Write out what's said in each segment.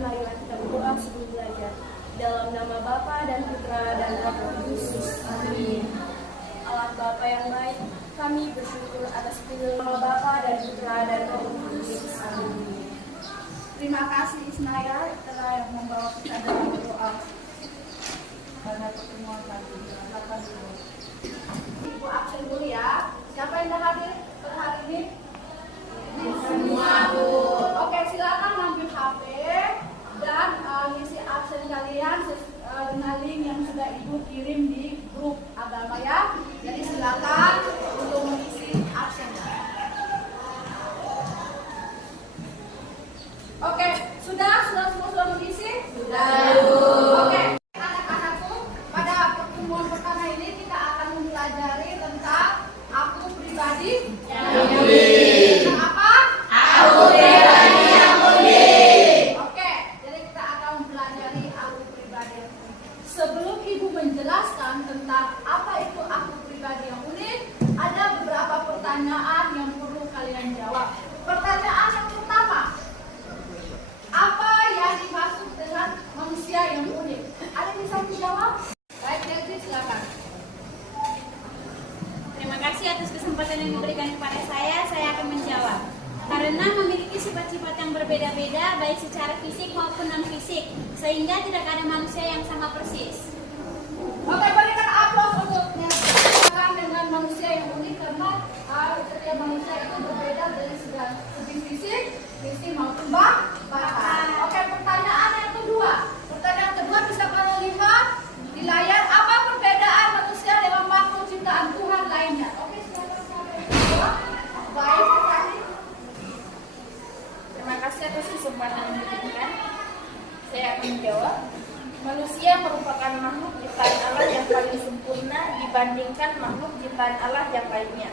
marilah kita berdoa sebelum belajar. Dalam nama Bapa dan Putra dan Roh Kudus. Amin. Allah Bapa yang baik, kami bersyukur atas pilihan nama Bapa dan Putra dan Roh Kudus. Amin. Terima kasih Isnaya telah membawa kita dalam berdoa pada pertemuan tadi. Silakan dulu. Ibu absen dulu ya. Siapa yang dah hadir pada hari ini? Semua, Bu. Oke, silakan ambil HP dan ngisi absen kalian dengan link yang sudah Ibu kirim di grup agama ya. Jadi silakan untuk mengisi absennya. Oke, sudah semua mengisi? Sudah. Oke, anak-anakku, pada pertemuan pertama ini kita akan mempelajari tentang aku pribadi yang unik. Tentang apa? Aku pribadi yang unik. Oke, jadi kita akan mempelajari aku pribadi yang unik. Sebelum Ibu menjelaskan tentang apa itu aku pribadi yang unik, ada beberapa pertanyaan yang perlu kalian jawab. Pertanyaan yang pertama, apa yang dimaksud dengan manusia yang unik? Ada yang bisa menjawab? Baik, Delvi, silakan. Terima kasih atas kesempatan yang diberikan kepada saya akan menjawab. Karena memiliki sifat-sifat yang berbeda-beda, baik secara fisik maupun non-fisik, sehingga tidak ada manusia yang sama persis. Oke, berikan aplaus untuk dengan manusia yang unik karena setiap manusia itu berbeda dari segi fisik maupun bahasa. Oke, pertanyaan yang kedua. Pertanyaan kedua bisa kalian lihat di layar. Apa perbedaan manusia dengan makhluk ciptaan Tuhan lainnya? Oke, silakan sampai jawab. Baik, sekali. Terima kasih atas kesempatan yang diberikan. Saya akan menjawab. Manusia merupakan makhluk ciptaan Allah yang paling sempurna dibandingkan makhluk ciptaan Allah yang lainnya.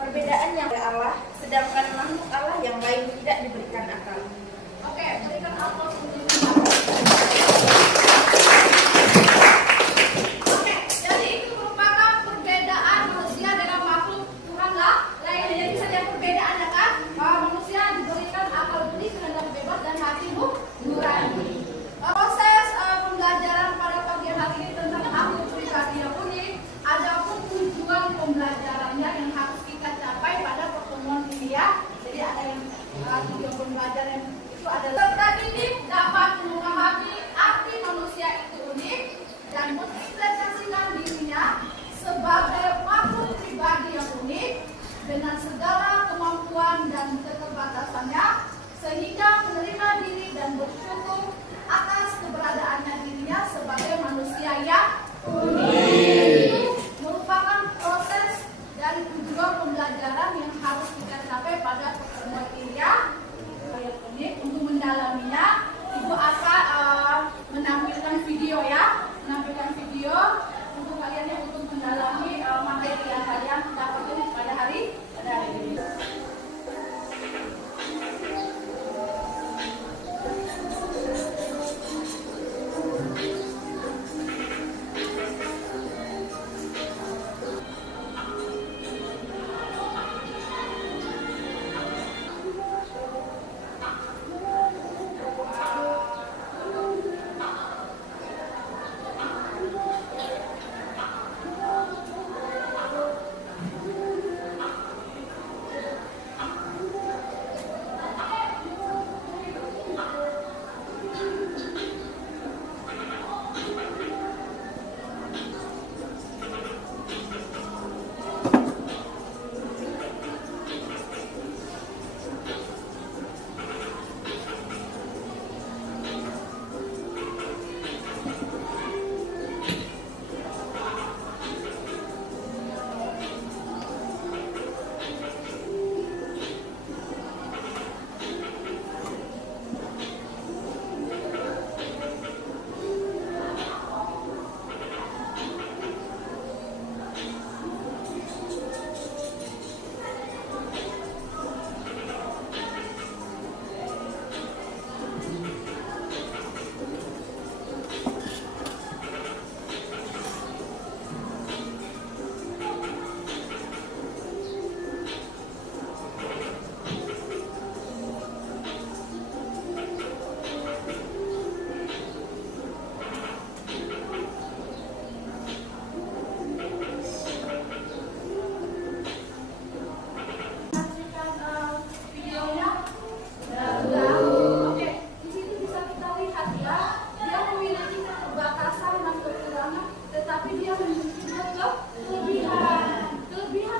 Perbedaan yang Allah, sedangkan makhluk Allah yang lain tidak diberikan akal. Oke, berikan aplaus untuk Oke, jadi itu merupakan perbedaan manusia dengan makhluk Tuhan lainnya. Jadi saja perbedaannya kan, manusia diberikan akal budi, kehendak bebas dan hati nurani. Proses pembelajaran pada pagi hari ini tentang aku pribadi yang unik. Adapun tujuan pembelajarannya yang harus kita capai pada pertemuan ini ya. Jadi ada yang tujuan pembelajaran itu adalah peserta didik dapat tapi dia memiliki kelebihan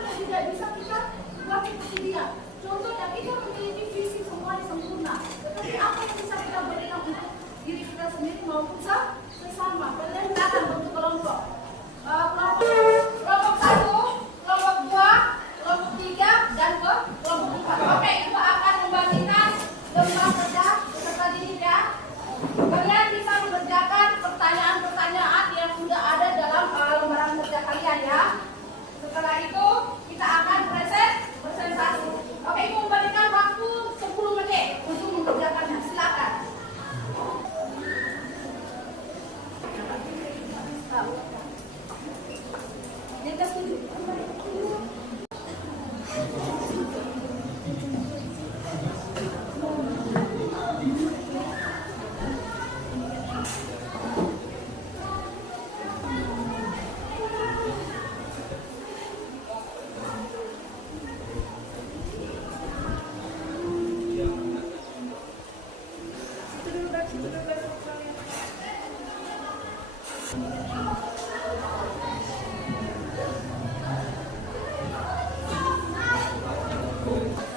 yang tidak bisa kita buat seperti dia. Contohnya kita memiliki fisik semuanya sempurna, tetapi apa yang bisa kita berikan untuk diri kita sendiri maupun sesama? Kalian silakan bentuk kelompok. Kelompok 1, kelompok 2, kelompok 3, dan kelompok 4. Oke, kita akan membagikan lembar kerja beserta diri ya. Kalian bisa mengerjakan pertanyaan-pertanyaan yang sudah ada dalam lembaran kerja kalian ya. Setelah itu kita akan presentasi. Oke, Ibu memberikan waktu 10 menit untuk mengerjakannya. Silakan.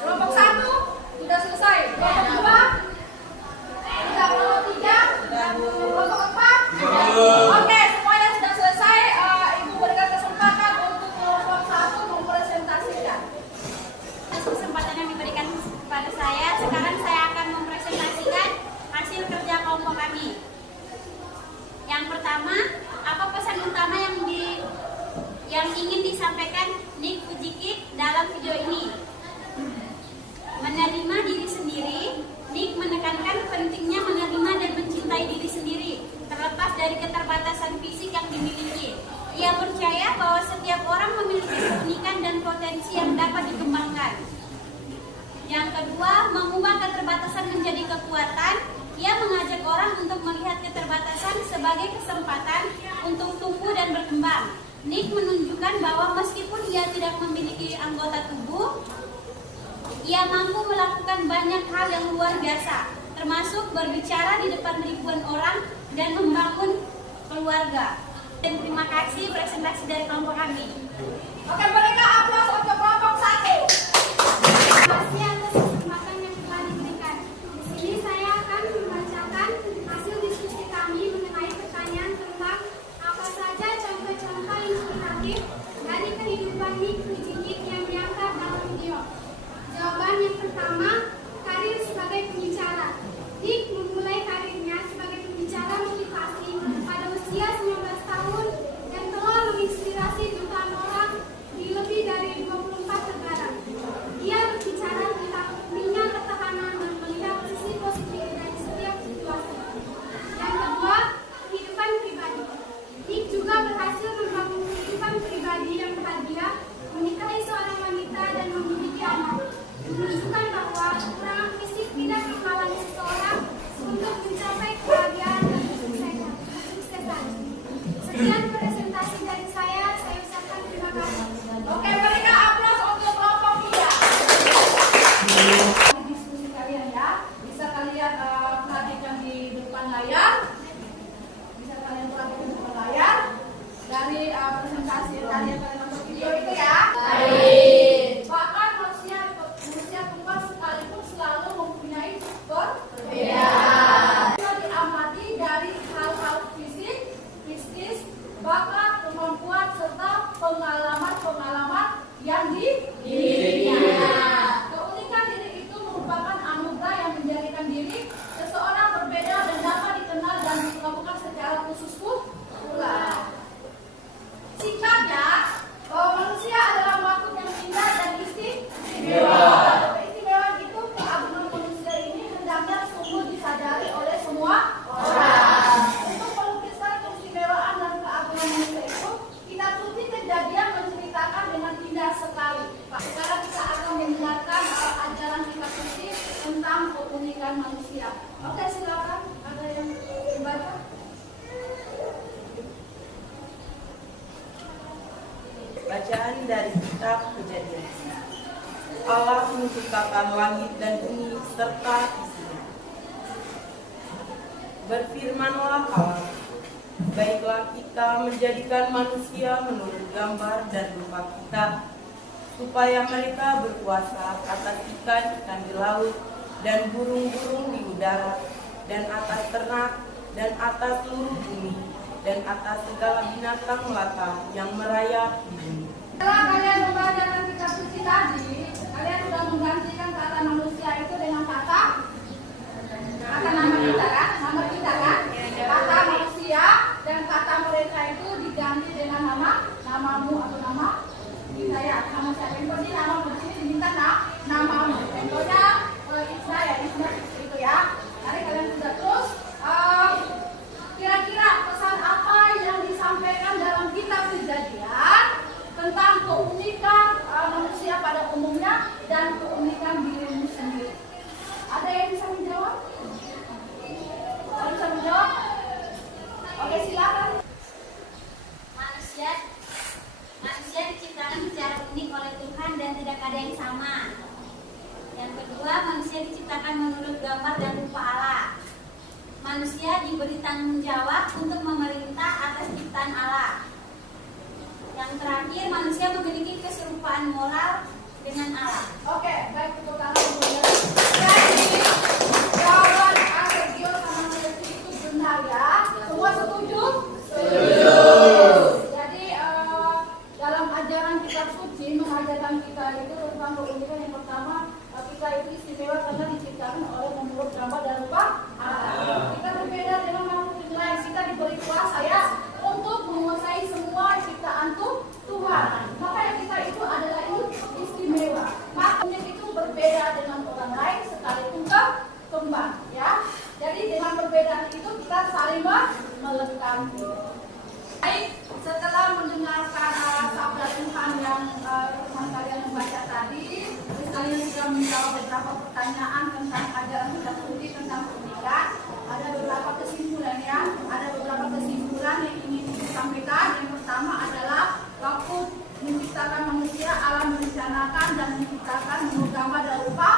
Kelompok 1 sudah selesai. Kelompok 2 sudah. Kelompok 3 kelompok 4 oke, semuanya sudah selesai. Ibu berikan kesempatan untuk kelompok 1 mempresentasikan. Atas kesempatan yang diberikan kepada saya, sekarang saya akan mempresentasikan hasil kerja kelompok kami. Yang pertama, apa pesan utama yang ingin disampaikan Nick Fujikit dalam video ini? Menerima diri sendiri. Nick menekankan pentingnya menerima dan mencintai diri sendiri, terlepas dari keterbatasan fisik yang dimiliki. Ia percaya bahwa setiap orang memiliki keunikan dan potensi yang dapat dikembangkan. Yang kedua, mengubah keterbatasan menjadi kekuatan. Ia mengajak orang untuk melihat keterbatasan sebagai kesempatan untuk tumbuh dan berkembang. Nick menunjukkan bahwa meskipun ia tidak memiliki anggota tubuh, ia mampu melakukan banyak hal yang luar biasa, termasuk berbicara di depan ribuan orang dan membangun keluarga. Dan terima kasih presentasi dari kelompok kami. Oke, mereka aplaus untuk kelompok 1. Terima kasih atas kesempatan yang telah diberikan. Di sini saya akan membacakan hasil diskusi kami mengenai pertanyaan tentang apa saja contoh-contoh inspiratif dari kehidupan Nick Fujikit yang diangkat dalam video. Jawaban yang pertama, karir sebagai pembicara. Nick memulai karirnya sebagai pembicara motivasi pada usia 19 tahun dan telah menginspirasi jutaan orang di lebih dari 24 negara. Dia berbicara tentang pentingnya ketahanan dan melihat sisi positif dari setiap situasi. Yang kedua, kehidupan pribadi. Nick juga berhasil membangun kehidupan pribadi yang bahagia, menikahi seorang wanita dan memiliki anak. Menunjukkan bahwa kekurangan fisik tidak menghalangi seseorang untuk mencapai kebahagiaan dan kesuksesan. Sekian presentasi dari saya ucapkan terima kasih. Oke, mereka aplaus untuk kelompok 3. Diskusi kalian ya, bisa kalian perhatikan di depan layar. Dari presentasi tadi yang kalian nonton video itu ya. Baik. Bahkan manusia kembar sekalipun selalu mempunyai perbedaan. Bisa diamati dari hal-hal fisik, psikis, bakat, kemampuan serta pengalaman-pengalaman yang dimilikinya. Keunikan diri itu merupakan anugerah yang menjadikan diri seseorang berbeda dan dapat dikenal dan dilakukan secara khusus pula. Singkatnya, manusia adalah makhluk yang indah dan istimewa. Keistimewaan itu, keagungan manusia ini hendaknya sungguh disadari oleh semua orang. Untuk melukiskan keistimewaan dan keagungan manusia itu, kita tuti kejadian menceritakan dengan indah sekali. Sekarang kita akan mendengarkan ajaran kita tuti tentang keunikan manusia. Oke, silakan. Ada yang membaca? Bacaan dari kitab Kejadian. Allah menciptakan langit dan bumi serta isinya. Berfirmanlah Allah, Baiklah kita menjadikan manusia menurut gambar dan rupa kita, supaya mereka berkuasa atas ikan-ikan di laut, dan burung-burung di udara, dan atas ternak, dan atas seluruh bumi, dan atas segala binatang melata yang merayap di bumi. Setelah kalian membacakan kitab suci tadi, kalian sudah menggantikan kata manusia itu dengan kata nama kita kan? Nama kita kan? Kata manusia dan kata mereka itu diganti dengan namamu atau nama saya, nama siapa? Ini nama begini diminta namamu. Contohnya Isna ya, Isna itu ya. Nanti kalian sudah terus. Kira-kira pesan apa yang disampaikan dalam kitab Kejadian tentang keunikan manusia pada umumnya dan keunikan dirimu sendiri? Ada yang bisa menjawab? Ada yang bisa menjawab? Oke, silakan. Manusia diciptakan secara unik oleh Tuhan dan tidak ada yang sama. Yang kedua, manusia diciptakan menurut gambar dan rupa Allah. Manusia diberi tanggung jawab untuk memerintah atas ciptaan Allah. Yang terakhir, manusia memiliki keserupaan moral dengan Allah. Oke, baik, tepuk tangan kemudian. Jadi, jawaban Sergio sama Melati itu benar ya. Semua setuju? Setuju. Jadi, dalam ajaran kitab suci mengajarkan kita itu tentang keunikan yang pertama, kita itu istimewa karena diciptakan oleh menurut gambar dan rupa Allah. Kita berbeda dengan makhluk lain. Kita diberi kuasa ya untuk menguasai semua ciptaan Tuhan. Makanya kita itu adalah istimewa. Makhluknya itu berbeda dengan orang lain sekalipun kembang ya. Jadi dengan perbedaan itu kita saling melengkapi. Baik, setelah mendengarkan sabda Tuhan yang teman kalian membaca tadi, kalian sudah menjawab beberapa pertanyaan tentang ajaran kitab suci tentang keunikan. Ada beberapa kesimpulan ya, ada beberapa kesimpulan yang ingin disampaikan. Yang pertama adalah waktu menciptakan manusia, Allah merencanakan dan menciptakan menurut gambar dan rupa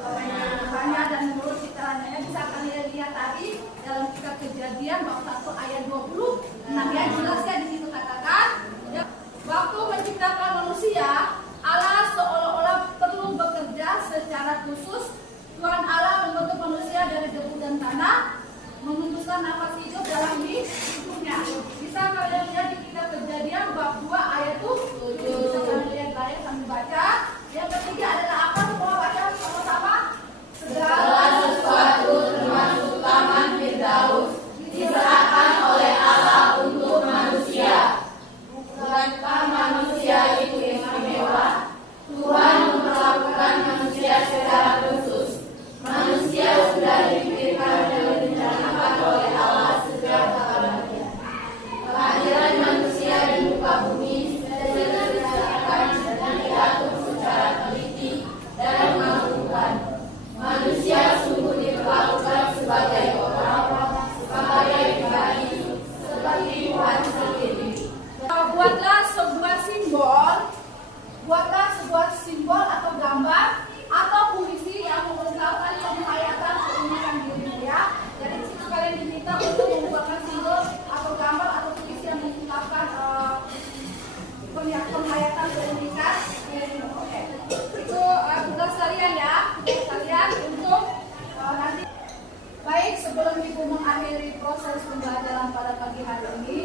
Tuhannya dan menurut citarannya. Bisa kalian lihat tadi dalam kitab Kejadian bab 1 ayat 26 ya, jelas ya di situ katakan ya, waktu menciptakan manusia Allah seolah-olah perlu bekerja secara khusus. Tuhan Allah membentuk manusia dari debu dan tanah, menghembuskan nafas hidup dalam hidupnya. Bisa kalian lihat di kitab Kejadian bab 2 ayat 7. Bisa kalian lihat banyak sambil baca. Yang ketiga adalah apa? Semua baca sama-sama. Segala sesuatu termasuk taman Firdaus diserahkan oleh Allah untuk manusia. Bukankah manusia itu istimewa? Tuhan memperlakukan manusia secara khusus. Manusia sudah dipikirkan dan direncanakan oleh Allah sejak awalnya. Kehadiran manusia di muka bumi sudah direncanakan dan diatur secara teliti dan memalukan. Manusia sungguh diperlakukan sebagai orang, sebagai pribadi, seperti Tuhan sendiri. Buatlah sebuah simbol atau gambar atau puisi yang mengungkapkan penghayatan keunikan dirimu ya. Jadi situ kalian diminta untuk membuatkan simbol atau gambar atau puisi yang mengungkapkan penghayatan keunikan dirimu. Oke. Itu tugas kalian ya. Tugas kalian untuk nanti. Baik, sebelum Ibu mengakhiri proses pembelajaran pada pagi hari ini,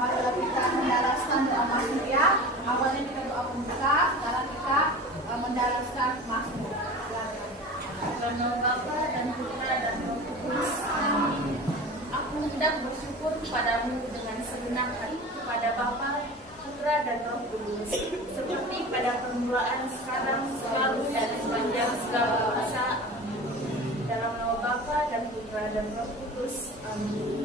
marilah kita mendaraskan doa Mazmur ya. Awalnya kita doa pembuka, sekarang kita mendaraskan Mazmur. Karena Bapa dan Putra dan Roh Kudus. Amin. Aku hendak bersyukur kepadamu dengan segenap hati, kepada Bapa, Putra dan Roh Kudus, seperti pada permulaan, sekarang, selalu dan sepanjang segala masa. Dalam nama Bapa dan Putra dan Roh Kudus. Amin.